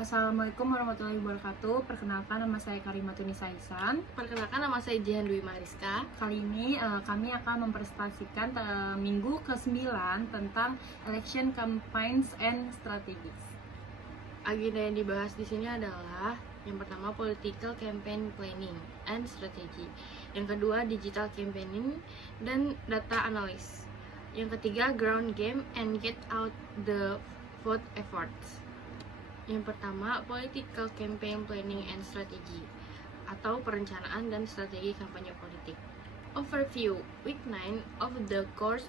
Assalamualaikum warahmatullahi wabarakatuh. Perkenalkan, nama saya Karimatunisa Ihsan. Perkenalkan, nama saya Jihan Dwi Mariska. Kali ini kami akan mempresentasikan minggu ke-9 tentang Election Campaigns and Strategies. Agenda yang dibahas di sini adalah yang pertama Political Campaign Planning and Strategy, yang kedua Digital Campaigning dan Data Analysis, yang ketiga Ground Game and Get Out the Vote Efforts. Yang pertama, Political Campaign Planning and Strategy atau perencanaan dan strategi kampanye politik. Overview. Week 9 of the course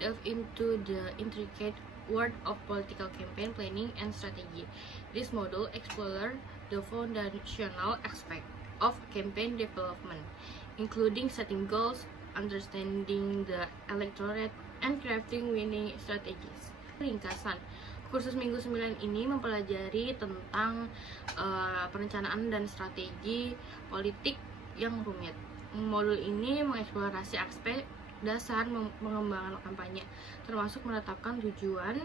delve into the intricate world of political campaign planning and strategy. This module explores the foundational aspect of campaign development, including setting goals, understanding the electorate, and crafting winning strategies. Ringkasan. Kursus minggu 9 ini mempelajari tentang perencanaan dan strategi politik yang rumit. Modul ini mengeksplorasi aspek dasar pengembangan kampanye, termasuk menetapkan tujuan,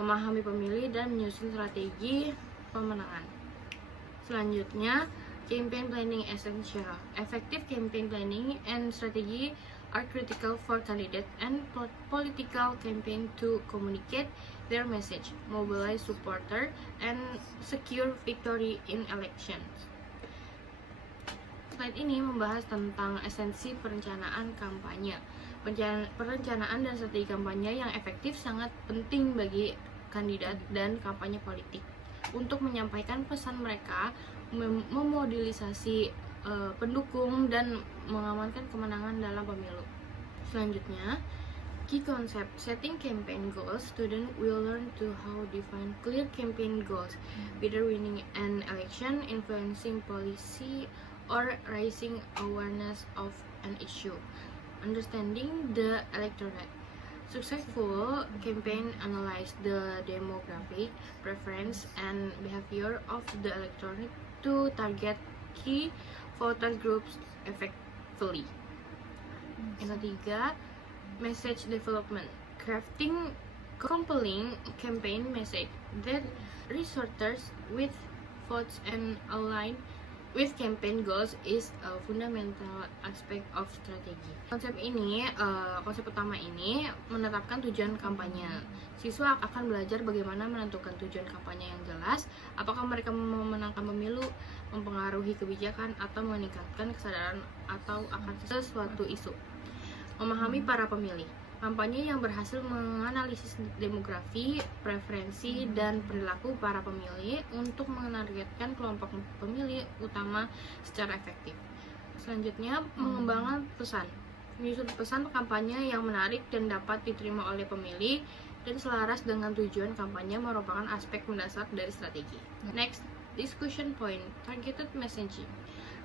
memahami pemilih, dan menyusun strategi pemenangan. Selanjutnya, campaign planning essential. Effective campaign planning and strategy are critical for candidate and political campaign to communicate their message, mobilize supporter, and secure victory in elections. Slide ini membahas tentang esensi perencanaan kampanye. Perencanaan dan strategi kampanye yang efektif sangat penting bagi kandidat dan kampanye politik untuk menyampaikan pesan mereka, memobilisasi pendukung, dan mengamankan kemenangan dalam pemilu. Selanjutnya, key concept. Setting campaign goals. Student will learn to how define clear campaign goals, whether winning an election, influencing policy, or raising awareness of an issue. Understanding the electorate. Successful campaign analyze the demographic, preference, and behavior of the electorate to target key voter groups effectively. Yang ketiga, message development. Crafting compelling campaign message that resonates with votes and align with campaign goals is a fundamental aspect of strategy. Konsep utama ini menetapkan tujuan kampanye. Siswa akan belajar bagaimana menentukan tujuan kampanye yang jelas, apakah mereka memenangkan pemilu, mempengaruhi kebijakan, atau meningkatkan kesadaran atau akan sesuatu isu. Memahami para pemilih. Kampanye yang berhasil menganalisis demografi, preferensi, dan perilaku para pemilih untuk menargetkan kelompok pemilih utama secara efektif. Selanjutnya, mengembangkan pesan. Menyusun pesan kampanye yang menarik dan dapat diterima oleh pemilih dan selaras dengan tujuan kampanye merupakan aspek mendasar dari strategi. Next, discussion point. Targeted messaging.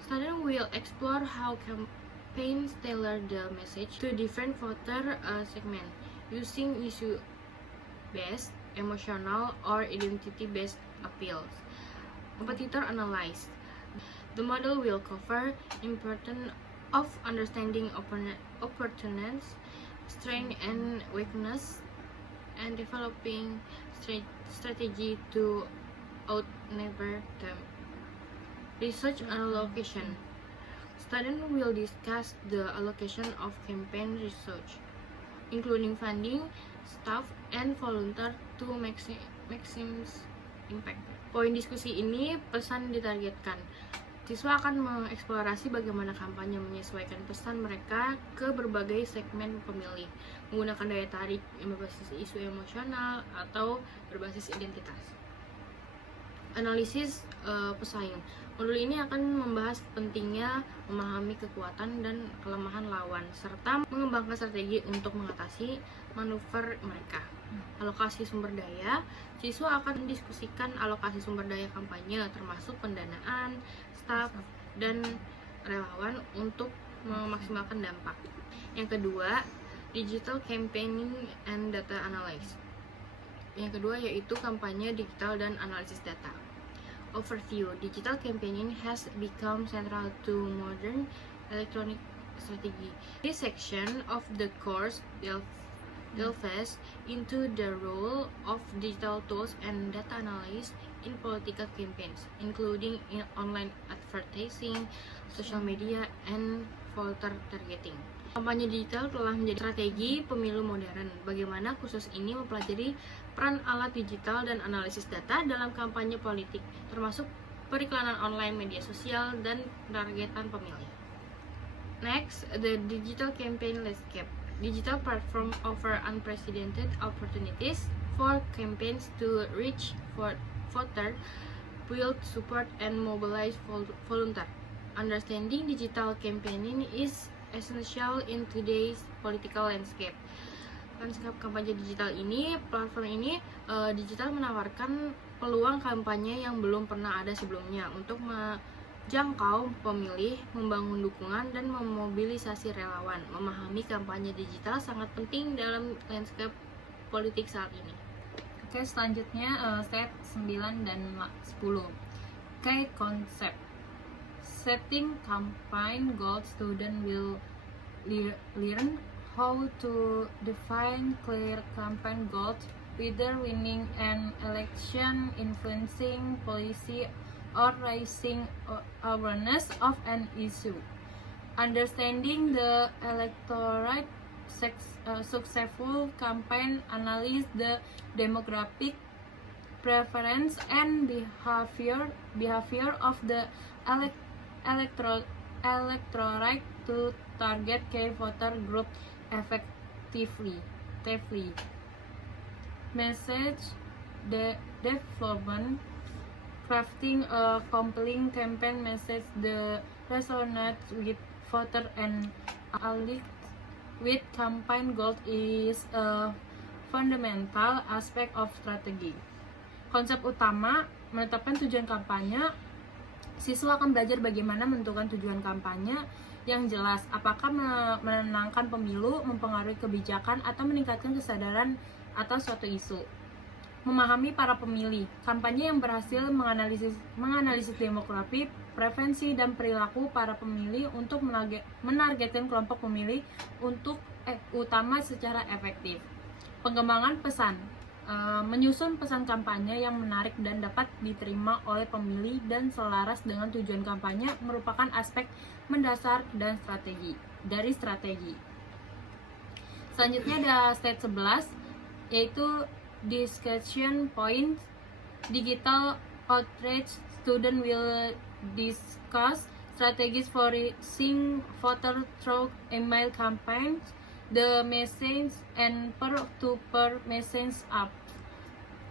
Student will explore how campaigns tailor the message to different voter segment using issue-based, emotional, or identity-based appeals. Competitor analysis. The model will cover importance of understanding opportunities, strength and weakness, and developing strategy to outmaneuver them. Research allocation. Students will discuss the allocation of campaign research, including funding, staff, and volunteer to maximize impact. Poin diskusi ini pesan ditargetkan. Siswa akan mengeksplorasi bagaimana kampanye menyesuaikan pesan mereka ke berbagai segmen pemilih, menggunakan daya tarik yang berbasis isu emosional atau berbasis identitas. Analisis pesaing. Modul ini akan membahas pentingnya memahami kekuatan dan kelemahan lawan, serta mengembangkan strategi untuk mengatasi manuver mereka. Alokasi sumber daya. Siswa akan mendiskusikan alokasi sumber daya kampanye, termasuk pendanaan, staf, dan relawan untuk memaksimalkan dampak. Yang kedua, digital campaigning and data analysis. Yang kedua yaitu kampanye digital dan analisis data. Overview. Digital campaigning has become central to modern electronic strategy. This section of the course delves into the role of digital tools and data analysis in political campaigns, including in online advertising, social media, and voter targeting. Kampanye digital telah menjadi strategi pemilu modern. Bagaimana khusus ini mempelajari peran alat digital dan analisis data dalam kampanye politik, termasuk periklanan online, media sosial, dan targetan pemilih. Next, the digital campaign landscape. Digital platform offer unprecedented opportunities for campaigns to reach voter, build support, and mobilize volunteer. Understanding digital campaigning is essential in today's political landscape. Lanskap kampanye digital ini, platform ini digital menawarkan peluang kampanye yang belum pernah ada sebelumnya untuk jangkau pemilih, membangun dukungan, dan memobilisasi relawan. Memahami kampanye digital sangat penting dalam landscape politik saat ini. Oke, selanjutnya set 9 dan 10. Key concept. Setting campaign goals, student will learn how to define clear campaign goals, whether winning an election, influencing policy, or raising awareness of an issue. Understanding the electorate, successful campaign analyze the demographic preference and behavior of the electorate to target key voter group effectively. Message development. Crafting a compelling campaign message that resonates with voter and aligned with campaign goals is a fundamental aspect of strategy. Konsep utama menetapkan tujuan kampanye. Siswa akan belajar bagaimana menentukan tujuan kampanye yang jelas, apakah menenangkan pemilu, mempengaruhi kebijakan, atau meningkatkan kesadaran atas suatu isu. Memahami para pemilih. Kampanye yang berhasil menganalisis demografi, preferensi, dan perilaku para pemilih untuk menargetkan kelompok pemilih untuk utama secara efektif. Pengembangan pesan. Menyusun pesan kampanye yang menarik dan dapat diterima oleh pemilih dan selaras dengan tujuan kampanye merupakan aspek mendasar dan dari strategi. Selanjutnya ada stage 11, yaitu discussion points. Digital outreach. Student will discuss strategies for reaching voter through email campaigns, the message, and peer-to-peer message apps.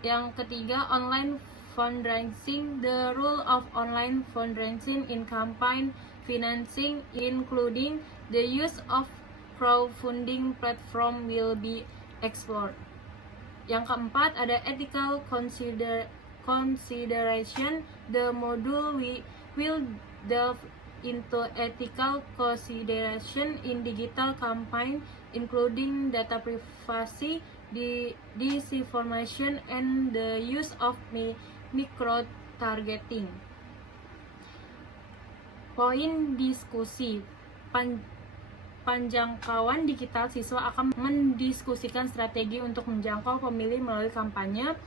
Yang ketiga, online fundraising. The role of online fundraising in campaign financing, including the use of crowdfunding platform, will be explored. Yang keempat ada ethical consideration. The module will delve into ethical consideration in digital campaign, including data privacy, disinformation, and the use of micro-targeting. Poin diskusi. Penjangkauan digital. Siswa akan mendiskusikan strategi untuk menjangkau pemilih melalui kampanye,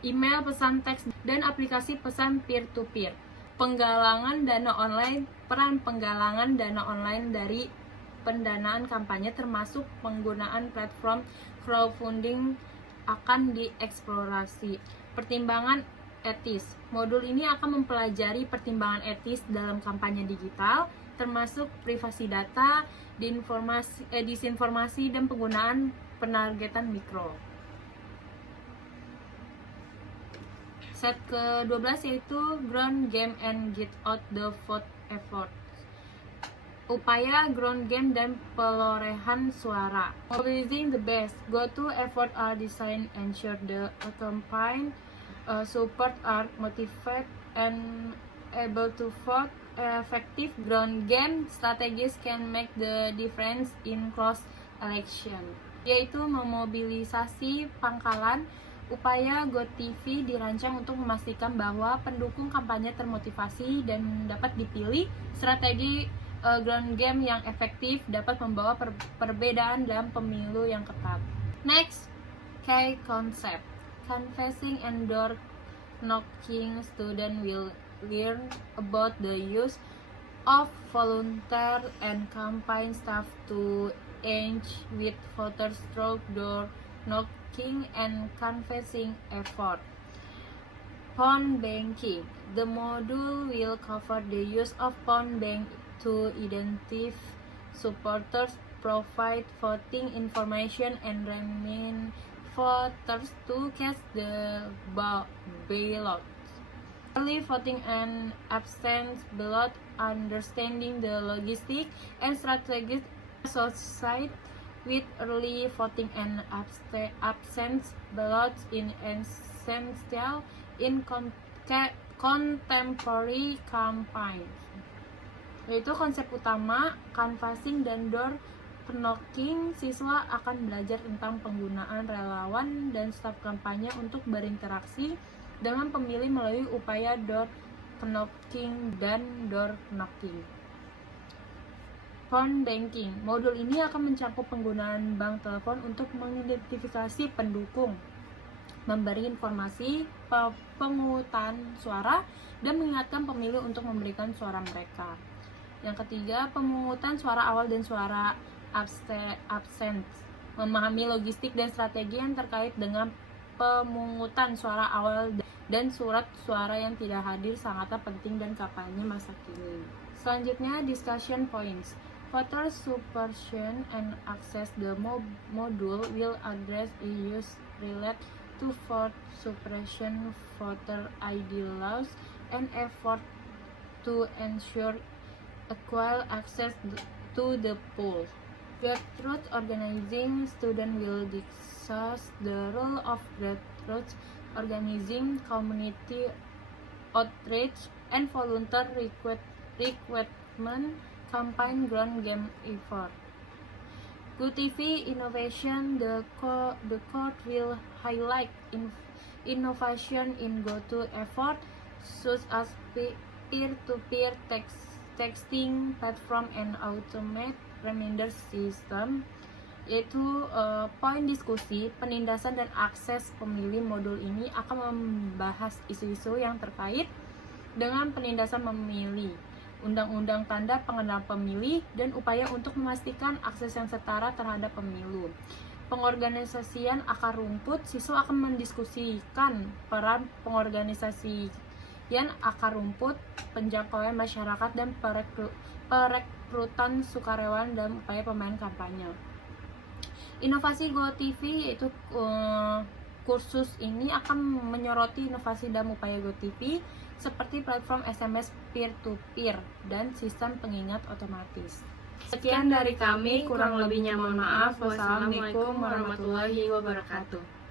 email, pesan teks, dan aplikasi pesan peer-to-peer. Penggalangan dana online. Peran penggalangan dana online dari pendanaan kampanye termasuk penggunaan platform crowdfunding akan dieksplorasi. Pertimbangan etis. Modul ini akan mempelajari pertimbangan etis dalam kampanye digital, termasuk privasi data, disinformasi, dan penggunaan penargetan mikro. Set ke-12 yaitu ground game and get out the vote effort. Upaya ground game dan perolehan suara. Mobilizing the best. Go-to effort are designed ensure the campaign support are motivated and able to vote. Effective ground game strategies can make the difference in close election, yaitu memobilisasi pangkalan. Upaya GoTV dirancang untuk memastikan bahwa pendukung kampanye termotivasi dan dapat dipilih. Strategi ground game yang efektif dapat membawa perbedaan dalam pemilu yang ketat. Next, key concept. Canvassing and door knocking, students will learn about the use of volunteer and campaign staff to engage with voters through door knocking and canvassing effort. Phone banking. The module will cover the use of phone bank to identify supporters, provide voting information, and remind voters to cast the ballot. Early voting and absence ballot. Understanding the logistic and strategies associated with early voting and absence ballots in essential in contemporary campaigns. Yaitu konsep utama, canvassing dan door knocking. Siswa akan belajar tentang penggunaan relawan dan staf kampanye untuk berinteraksi dengan pemilih melalui upaya door knocking dan door knocking. Phone banking. Modul ini akan mencakup penggunaan bank telepon untuk mengidentifikasi pendukung, memberi informasi pemungutan suara, dan mengingatkan pemilih untuk memberikan suara mereka. Yang ketiga, pemungutan suara awal dan suara absence. Memahami logistik dan strategi yang terkait dengan pemungutan suara awal dan surat suara yang tidak hadir sangatlah penting dan kampanye masa kini. Selanjutnya, discussion points. Voter suppression and access. The module will address issues related to vote suppression, voter ID laws, and effort to ensure equal access to the polls. Grassroots organizing. Students will discuss the role of grassroots organizing, community outreach, and volunteer recruitment campaign ground game effort. GoTV innovation. The court will highlight innovation in GoTo effort, such as peer-to-peer texting platform and automated reminder system. Yaitu poin diskusi, penindasan dan akses pemilih. Modul ini akan membahas isu-isu yang terkait dengan penindasan memilih, undang-undang tanda pengenal pemilih, dan upaya untuk memastikan akses yang setara terhadap pemilu. Pengorganisasian akar rumput. Siswa akan mendiskusikan peran pengorganisasian akar rumput, penjangkauan masyarakat, dan perekrutan sukarelawan dalam upaya pemain kampanye. Inovasi GoTV, yaitu kursus ini akan menyoroti inovasi dalam upaya GoTV seperti platform SMS peer-to-peer dan sistem pengingat otomatis. Sekian dari kami, kurang lebihnya mohon maaf. Wassalamualaikum warahmatullahi wabarakatuh.